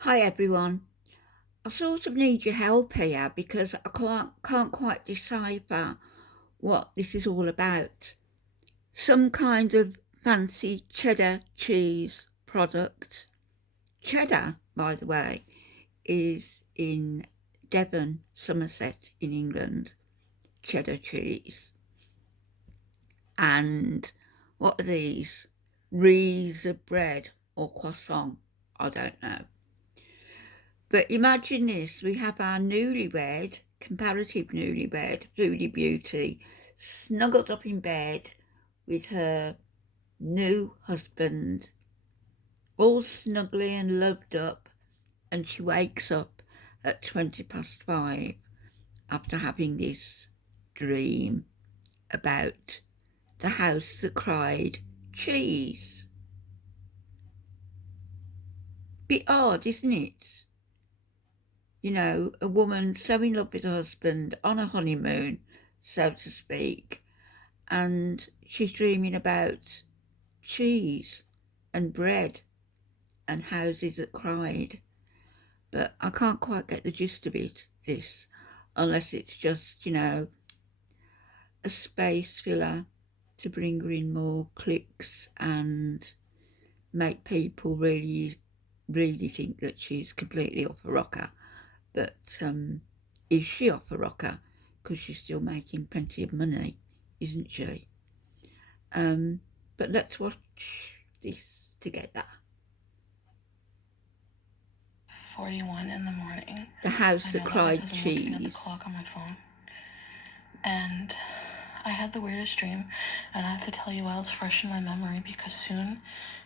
Hi everyone. I sort of need your help here because I can't quite decipher what this is all about. Some kind of fancy cheddar cheese product. Cheddar, by the way, is in Devon, Somerset in England. Cheddar cheese. And what are these? Wreaths of bread or croissant? I don't know. But imagine this, we have our newlywed, comparative newlywed, Foodie Beauty, snuggled up in bed with her new husband, all snuggly and loved up, and she wakes up at 5:20 after having this dream about the house that cried cheese. Bit odd, isn't it? You know, a woman so in love with her husband on a honeymoon, so to speak, and she's dreaming about cheese and bread and houses that cried. But I can't quite get the gist of this, unless it's just, a space filler to bring her in more clicks and make people really, really think that she's completely off a rocker. But is she off a rocker? Because she's still making plenty of money, isn't she? But let's watch this together. 41 in the morning. The house that cried because I'm cheese. looking at the clock on my phone. And I had the weirdest dream, and I have to tell you while it's fresh in my memory because soon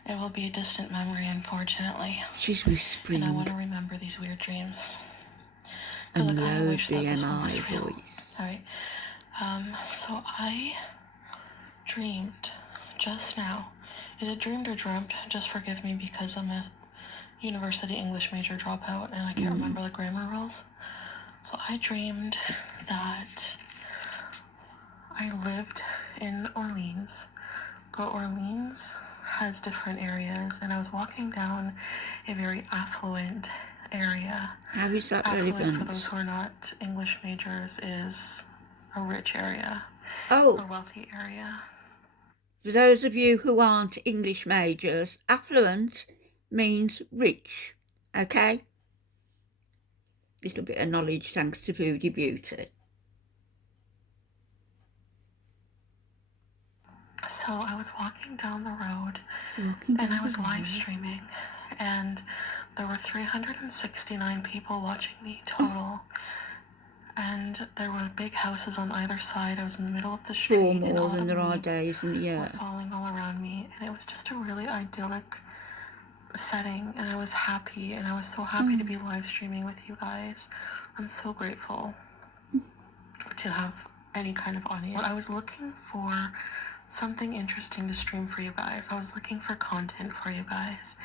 it will be a distant memory, unfortunately. She's whispering. And I want to remember these weird dreams. A Because I kind of low wish that this one was BMI real. voice. Alright. So I dreamed just now. Is it dreamed or dreamt? Just forgive me because I'm a university English major dropout and I can't remember the grammar rules. So I dreamed that I lived in Orleans, but Orleans has different areas, and I was walking down a very affluent area. How is that Affluent, relevant? for those who are not English majors, is a rich area. Oh, a wealthy area. For those of you who aren't English majors, affluent means rich, okay? Little bit of knowledge thanks to Foodie Beauty. So I was walking down the road and I was live streaming, and there were 369 people watching me total. And there were big houses on either side. I was in the middle of the street. 4 more than there are days in the year. Were falling all around me, and it was just a really idyllic setting, and I was happy, and I was so happy to be live streaming with you guys. I'm so grateful to have any kind of audience. I was looking for something interesting to stream for you guys. I was looking for content for you guys,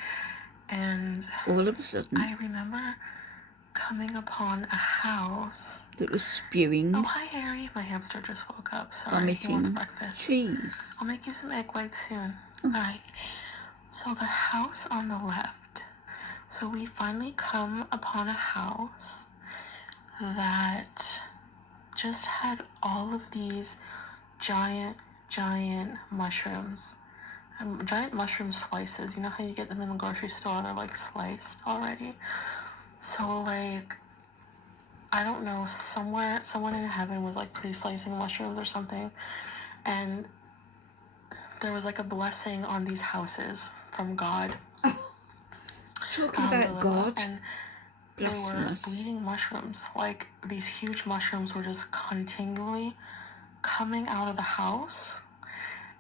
and all of a sudden I remember coming upon a house that was spewing. Oh, hi, Harry. My hamster just woke up. Sorry, he wants breakfast. Cheese. I'll make you some egg whites soon. All right. So the house on the left. So we finally come upon a house that just had all of these giant mushrooms. Giant mushroom slices. You know how you get them in the grocery store? They're like sliced already. So like, I don't know, someone in heaven was like pre-slicing mushrooms or something, and there was like a blessing on these houses from God. Talking about God, and they were bleeding mushrooms. Like, these huge mushrooms were just continually coming out of the house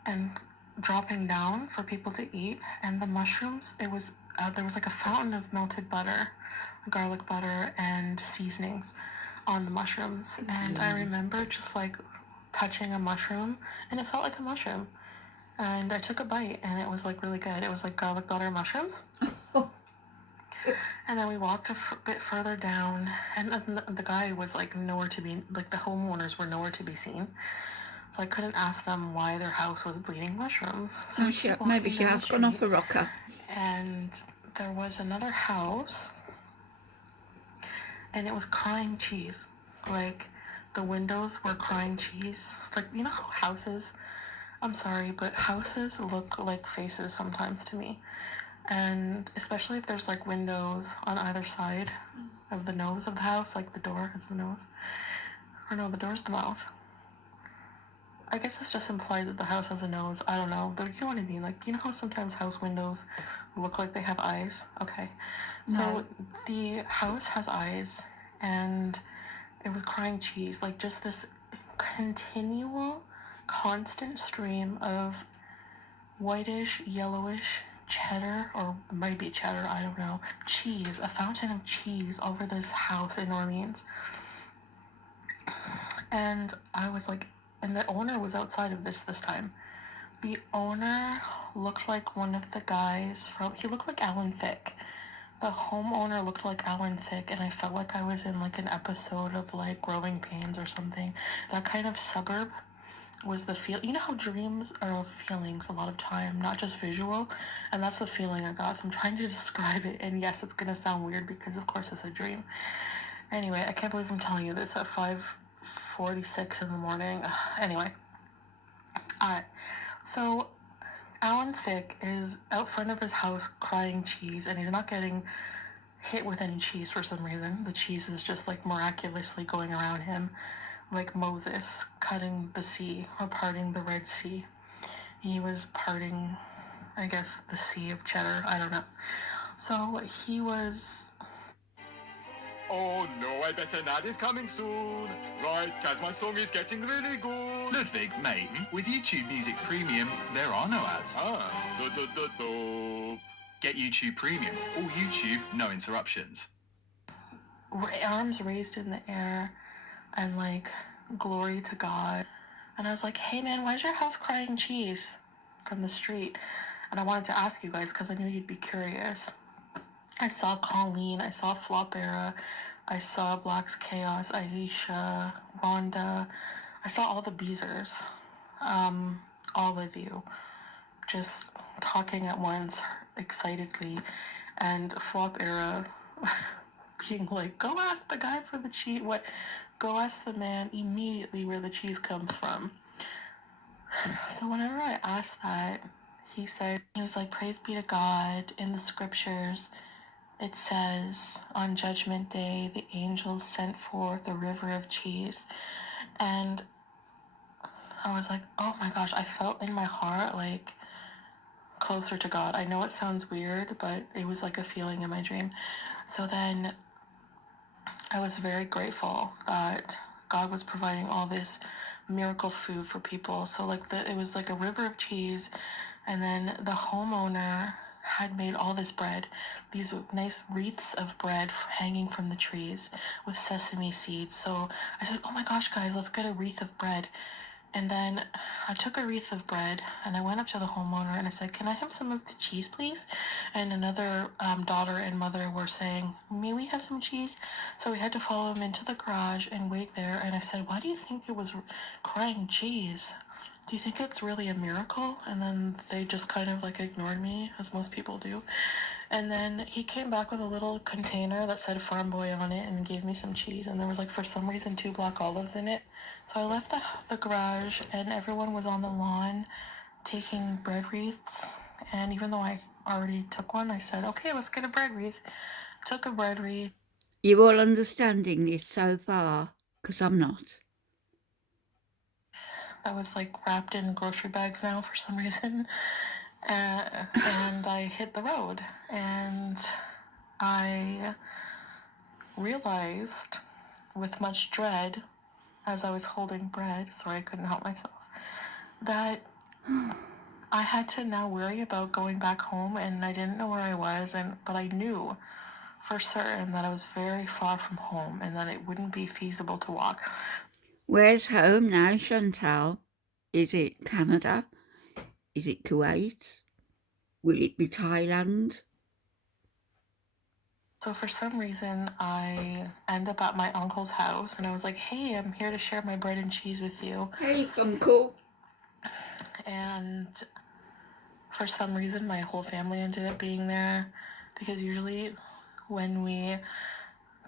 and dropping down for people to eat. And the mushrooms, there was like a fountain of melted butter, garlic butter, and seasonings on the mushrooms. And I remember just like touching a mushroom, and it felt like a mushroom. And I took a bite, and it was like really good. It was like garlic butter mushrooms. And then we walked a bit further down, and the guy was like nowhere to be, like the homeowners were nowhere to be seen. So I couldn't ask them why their house was bleeding mushrooms. So maybe she has gone off a rocker. And there was another house and it was crying cheese. Like, the windows were crying cheese. Like, you know how houses, I'm sorry, but houses look like faces sometimes to me. And especially if there's like windows on either side of the nose of the house, like the door is the nose. Or no, the door's the mouth. I guess it's just implied that the house has a nose. I don't know. You know what I mean? Like, you know how sometimes house windows look like they have eyes? Okay. So No. the house has eyes, and it was crying cheese. Like, just this continual, constant stream of whitish, yellowish cheddar, or might be cheddar, I don't know, cheese, a fountain of cheese over this house in Orleans. And I was like, and the owner was outside of this time. The owner looked like one of the guys he looked like Alan Thicke. The homeowner looked like Alan Thicke, and I felt like I was in like an episode of like Growing Pains or something. That kind of suburb was the feel. You know how dreams are feelings a lot of time, not just visual, and that's the feeling I got. So I'm trying to describe it, and yes, it's gonna sound weird because of course it's a dream. Anyway, I can't believe I'm telling you this at 5:46 in the morning. Anyway, alright. So Alan Thicke is out front of his house crying cheese, and he's not getting hit with any cheese for some reason. The cheese is just like miraculously going around him, like Moses cutting the sea or parting the Red Sea. He was parting, I guess, the sea of cheddar. I don't know. So he was. Oh no, I bet an ad is coming soon. Right, cause my song is getting really good. Ludwig, mate, with YouTube Music Premium, there are no ads. Ah, Get YouTube Premium. All YouTube, no interruptions. Arms raised in the air and like, glory to God. And I was like, hey man, why is your house crying cheese from the street? And I wanted to ask you guys because I knew you'd be curious. I saw Colleen, I saw Flop Era, I saw Black's Chaos, Aisha, Rhonda. I saw all the Beezers, all of you, just talking at once excitedly, and Flop Era being like, go ask the guy for the cheese, go ask the man immediately where the cheese comes from. So whenever I asked that, he was like, praise be to God, in the scriptures, it says, on Judgment Day, the angels sent forth a river of cheese. And I was like, oh my gosh, I felt in my heart like closer to God. I know it sounds weird, but it was like a feeling in my dream. So then I was very grateful that God was providing all this miracle food for people. So like it was like a river of cheese, and then the homeowner had made all this bread, these nice wreaths of bread hanging from the trees with sesame seeds. So I said, oh my gosh, guys, let's get a wreath of bread. And then I took a wreath of bread and I went up to the homeowner and I said, can I have some of the cheese, please? And another daughter and mother were saying, may we have some cheese? So we had to follow him into the garage and wait there. And I said, why do you think it was crying cheese? Do you think it's really a miracle? And then they just kind of like ignored me, as most people do. And then he came back with a little container that said Farm Boy on it and gave me some cheese. And there was like, for some reason, 2 black olives in it. So I left the garage and everyone was on the lawn taking bread wreaths. And even though I already took one, I said, okay, let's get a bread wreath. Took a bread wreath. You all understanding this so far? Because I'm not. That was like wrapped in grocery bags now for some reason. And I hit the road, and I realized with much dread as I was holding bread, sorry I couldn't help myself, that I had to now worry about going back home, and I didn't know where I was, but I knew for certain that I was very far from home and that it wouldn't be feasible to walk. Where's home now, Chantal? Is it Canada? Is it Kuwait? Will it be Thailand? So for some reason, I end up at my uncle's house, and I was like, hey, I'm here to share my bread and cheese with you. Hey, uncle. And for some reason, my whole family ended up being there, because usually when we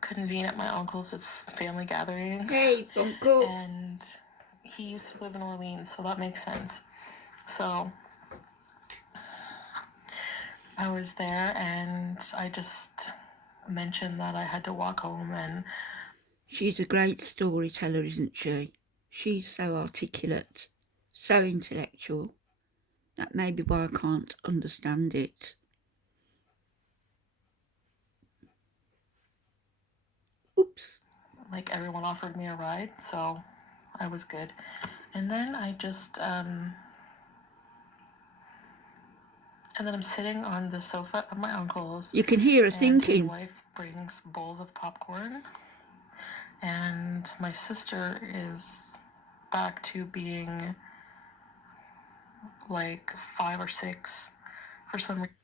convene at my uncle's family gatherings. Hey, Uncle. And he used to live in Orleans, so that makes sense. So I was there, and I just mentioned that I had to walk home, and she's a great storyteller, isn't she? She's so articulate, so intellectual. That may be why I can't understand it. Oops. like everyone offered me a ride, so I was good. And then I just and then I'm sitting on the sofa at my uncle's. You can hear her and thinking. His wife brings bowls of popcorn, and my sister is back to being like 5 or 6 for some reason.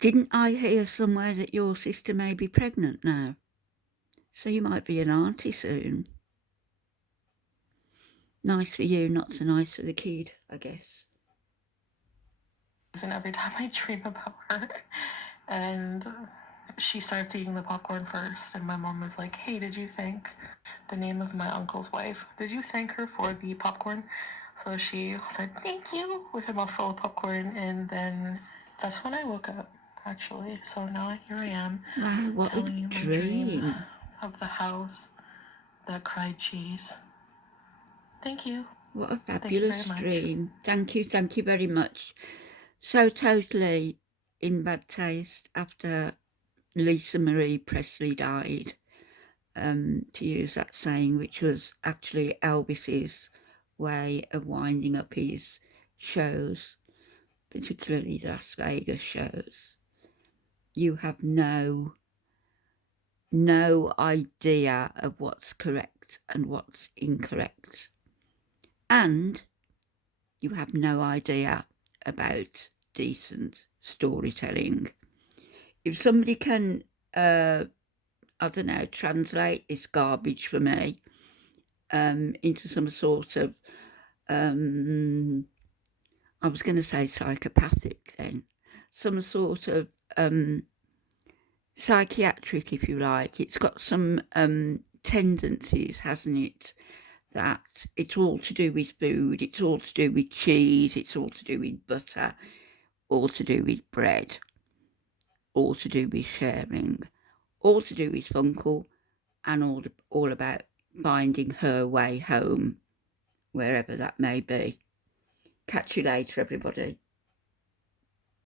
Didn't I hear somewhere that your sister may be pregnant now? So you might be an auntie soon. Nice for you, not so nice for the kid, I guess. And every time I dream about her, and she starts eating the popcorn first, and my mom was like, hey, did you thank the name of my uncle's wife? Did you thank her for the popcorn? So she said, thank you, with a mouthful of popcorn, and then that's when I woke up, actually. So now here I am. Wow, what a telling you my dream of the house that cried cheese. Thank you. What a fabulous dream. Thank you very much. So totally in bad taste after Lisa Marie Presley died, to use that saying, which was actually Elvis's way of winding up his shows, particularly the Las Vegas shows. You have no idea of what's correct and what's incorrect. And you have no idea about decent storytelling. If somebody can, I don't know, translate this garbage for me into some sort of, I was going to say psychopathic then, some sort of psychiatric, if you like. It's got some tendencies, hasn't it? That it's all to do with food, it's all to do with cheese, it's all to do with butter, all to do with bread, all to do with sharing, all to do with Funkel, and all about finding her way home, wherever that may be. Catch you later, everybody.